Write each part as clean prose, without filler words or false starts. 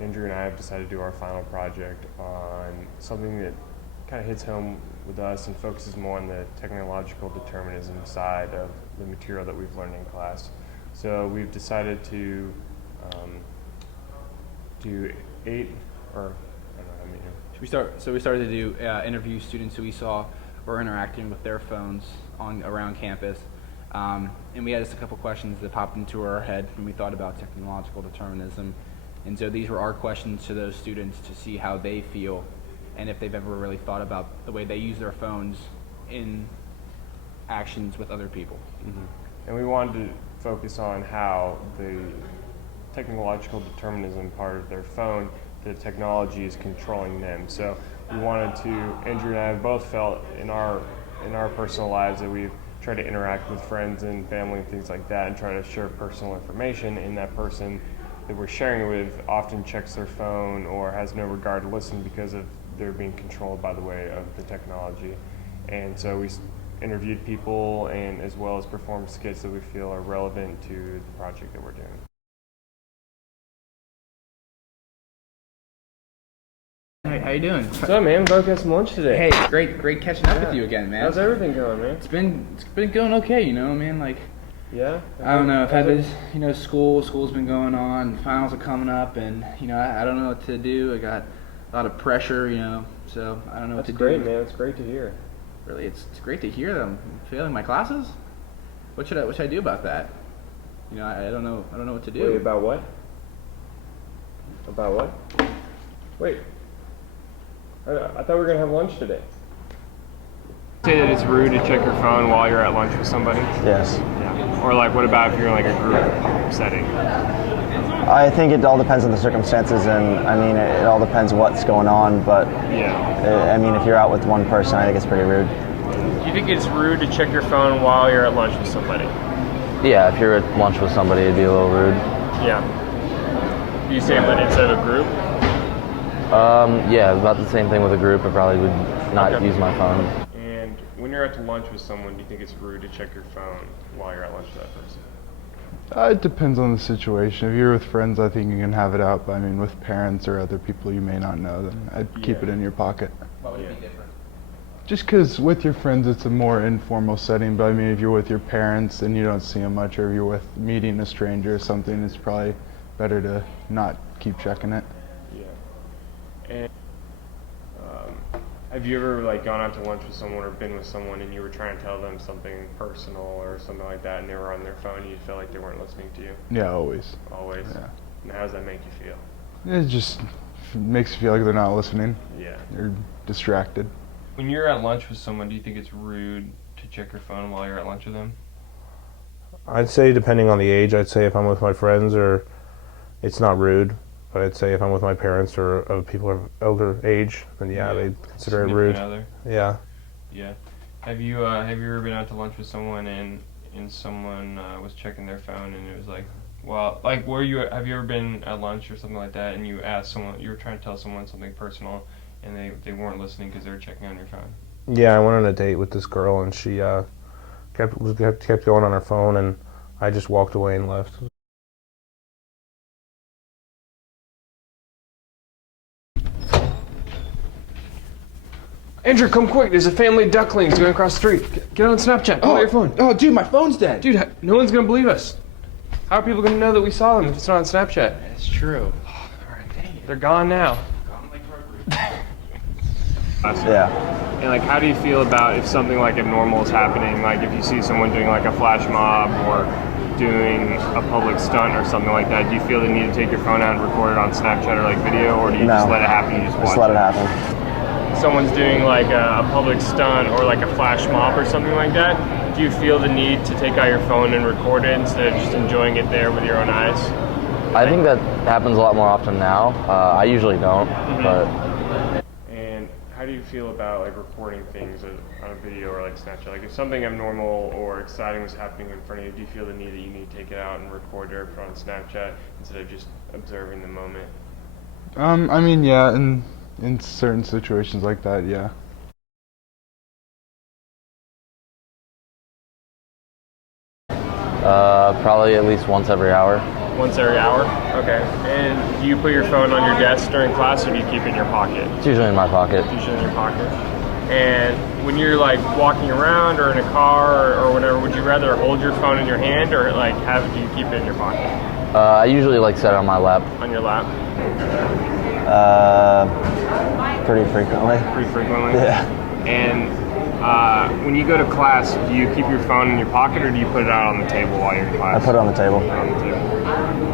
Andrew and I have decided to do our final project on something that kind of hits home with us and focuses more on the technological determinism side of the material that we've learned in class. So we've decided to do 8, or I don't know how many. We started to do interview students who we saw were interacting with their phones around campus, and we had just a couple questions that popped into our head when we thought about technological determinism. And so these were our questions to those students to see how they feel and if they've ever really thought about the way they use their phones in actions with other people. Mm-hmm. And we wanted to focus on how the technological determinism part of their phone, the technology is controlling them. So we wanted to, Andrew and I have both felt in our personal lives that we've tried to interact with friends and family and things like that and try to share personal information, and that person that we're sharing it with often checks their phone or has no regard to listen because of they're being controlled by the way of the technology. And so we interviewed people and as well as performed skits that we feel are relevant to the project that we're doing. Hey, how you doing? What's up, man? We're about to get some lunch today. Hey, great catching up with you again, man. How's everything going, man? It's been going okay, you know, man. Like, yeah. I don't know. I've had this, school's been going on, finals are coming up, and I don't know what to do. I got a lot of pressure, so I don't know what to do. That's great, man. It's great to hear. Really, it's great to hear that I'm failing my classes. What should I do about that? I don't know what to do. Wait, about what? About what? Wait. I thought we were gonna have lunch today. Say that it's rude to check your phone while you're at lunch with somebody? Yes. Yeah. Or like, what about if you're in like a group setting? I think it all depends on the circumstances, and I mean, it all depends what's going on, but yeah. I mean, if you're out with one person, I think it's pretty rude. Do you think it's rude to check your phone while you're at lunch with somebody? Yeah, if you're at lunch with somebody, it'd be a little rude. Yeah. Do you say that instead of a group? Yeah, about the same thing with a group. I probably would not use my phone. And when you're at lunch with someone, do you think it's rude to check your phone while you're at lunch with that person? It depends on the situation. If you're with friends, I think you can have it out, but I mean, with parents or other people you may not know, then I'd keep it in your pocket. What would be different? Just because with your friends it's a more informal setting, but I mean, if you're with your parents and you don't see them much, or if you're meeting a stranger or something, it's probably better to not keep checking it. And have you ever gone out to lunch with someone or been with someone and you were trying to tell them something personal or something like that and they were on their phone and you felt like they weren't listening to you? Yeah, always. Always? Yeah. And how does that make you feel? It just makes you feel like they're not listening. Yeah. They're distracted. When you're at lunch with someone, do you think it's rude to check your phone while you're at lunch with them? I'd say depending on the age, I'd say if I'm with my friends it's not rude. But I'd say if I'm with my parents or people of elder age, then yeah, they consider it rude. Other. Yeah. Yeah. Have you ever been out to lunch with someone and someone was checking their phone and it was like, well, like have you ever been at lunch or something like that and you asked someone, you were trying to tell someone something personal and they weren't listening because they were checking on your phone? Yeah, I went on a date with this girl and she kept going on her phone and I just walked away and left. Andrew, come quick. There's a family of ducklings going across the street. Get on Snapchat. Pull out your phone. Oh, dude, my phone's dead. Dude, no one's going to believe us. How are people going to know that we saw them if it's not on Snapchat? That's true. Oh, all right, dang it. They're gone now. Gone like rubber. Yeah. And how do you feel about if something like abnormal is happening? Like if you see someone doing a flash mob or doing a public stunt or something like that, do you feel the need to take your phone out and record it on Snapchat or video, or do you just let it happen? You just watch let it happen. Someone's doing a public stunt or a flash mob or something like that, do you feel the need to take out your phone and record it instead of just enjoying it there with your own eyes? I think that happens a lot more often now. I usually don't, but... And how do you feel about recording things on a video or Snapchat? If something abnormal or exciting was happening in front of you, do you feel the need that you need to take it out and record it or put it on Snapchat instead of just observing the moment? I mean, yeah, in certain situations like that, yeah. Probably at least once every hour. Once every hour? Okay. And do you put your phone on your desk during class, or do you keep it in your pocket? It's usually in my pocket. It's usually in your pocket. And when you're like walking around or in a car or whatever, would you rather hold your phone in your hand or like do you keep it in your pocket? I usually like set it on my lap. On your lap? Pretty frequently. Pretty frequently? Yeah. And when you go to class, do you keep your phone in your pocket or do you put it out on the table while you're in class? I put it on the table. Put it on the table.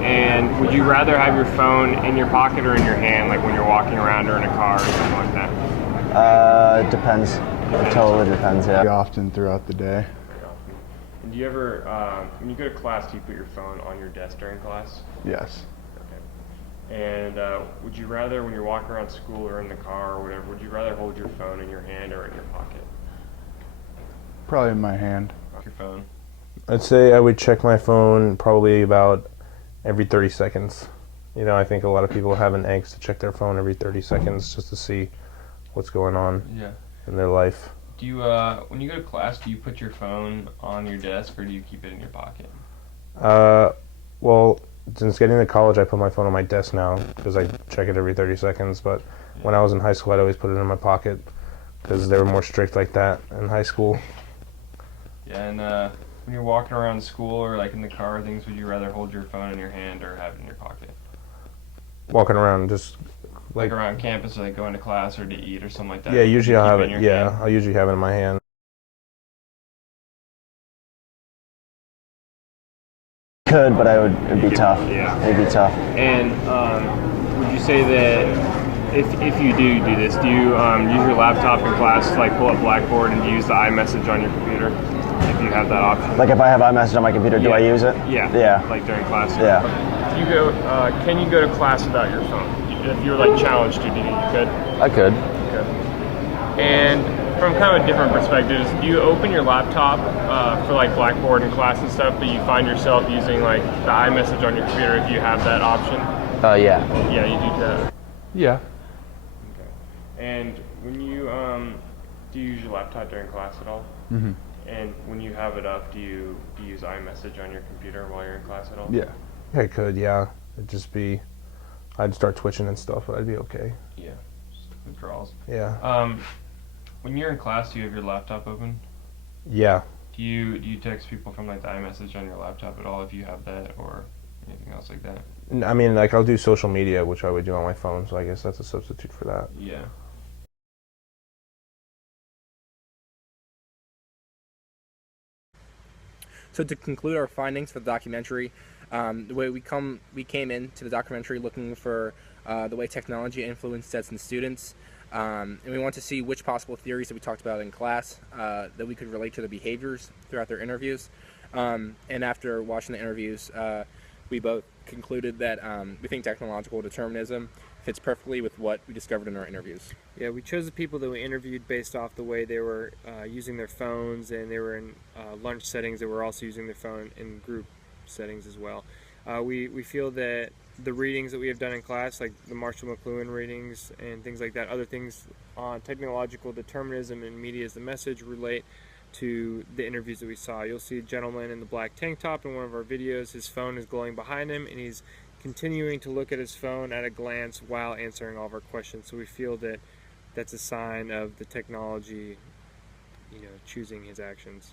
And would you rather have your phone in your pocket or in your hand, like when you're walking around or in a car or something like that? Depends. It totally depends, Pretty yeah. often throughout the day. Very often. And do you ever, when you go to class, do you put your phone on your desk during class? Yes. Okay. And would you rather, when you're walking around school or in the car or whatever, would you rather hold your phone in your hand or in your pocket? Probably in my hand. Your phone. I'd say I would check my phone probably about every 30 seconds. You know, I think a lot of people have an angst to check their phone every 30 seconds just to see what's going on in their life. Do you, when you go to class, do you put your phone on your desk or do you keep it in your pocket? Well, since getting to college, I put my phone on my desk now because I check it every 30 seconds. But when I was in high school, I'd always put it in my pocket because they were more strict like that in high school. Yeah, and when you're walking around school or like in the car or things, would you rather hold your phone in your hand or have it in your pocket? Walking around, just Like around campus or like going to class or to eat or something like that? yeah, usually I'll have in it. your Yeah, hand? I'll usually have it in my hand. Could, but it'd be tough. Yeah. It'd be tough. And would you say that if you do this, do you use your laptop in class to like pull up Blackboard and do you use the iMessage on your computer if you have that option? Like if I have iMessage on my computer, do I use it? Yeah. Yeah. Like during class? Yeah. Do you go, can you go to class without your phone? If you were like challenged to, do you think you could? I could. Okay. And from kind of different perspectives, do you open your laptop for like Blackboard and class and stuff, but you find yourself using like the iMessage on your computer if you have that option? Yeah. Yeah, you do that. Yeah. Okay. And when you do you use your laptop during class at all? Mhm. And when you have it up, do you use iMessage on your computer while you're in class at all? Yeah. I could, yeah. It'd just be, I'd start twitching and stuff, but I'd be okay. Yeah. Just withdrawals. Yeah. When you're in class, do you have your laptop open? Yeah. Do you text people from like the iMessage on your laptop at all if you have that or anything else like that? I mean, like I'll do social media, which I would do on my phone, so I guess that's a substitute for that. Yeah. So to conclude our findings for the documentary, the way we came into the documentary looking for the way technology influenced students and students, and we want to see which possible theories that we talked about in class that we could relate to their behaviors throughout their interviews. And after watching the interviews, we both concluded that we think technological determinism fits perfectly with what we discovered in our interviews. Yeah, we chose the people that we interviewed based off the way they were using their phones, and they were in lunch settings that were also using their phone in group settings as well. We feel that the readings that we have done in class, like the Marshall McLuhan readings and things like that, other things on technological determinism and media as the message, relate to the interviews that we saw. You'll see a gentleman in the black tank top in one of our videos. His phone is glowing behind him, and he's continuing to look at his phone at a glance while answering all of our questions. So we feel that that's a sign of the technology, choosing his actions.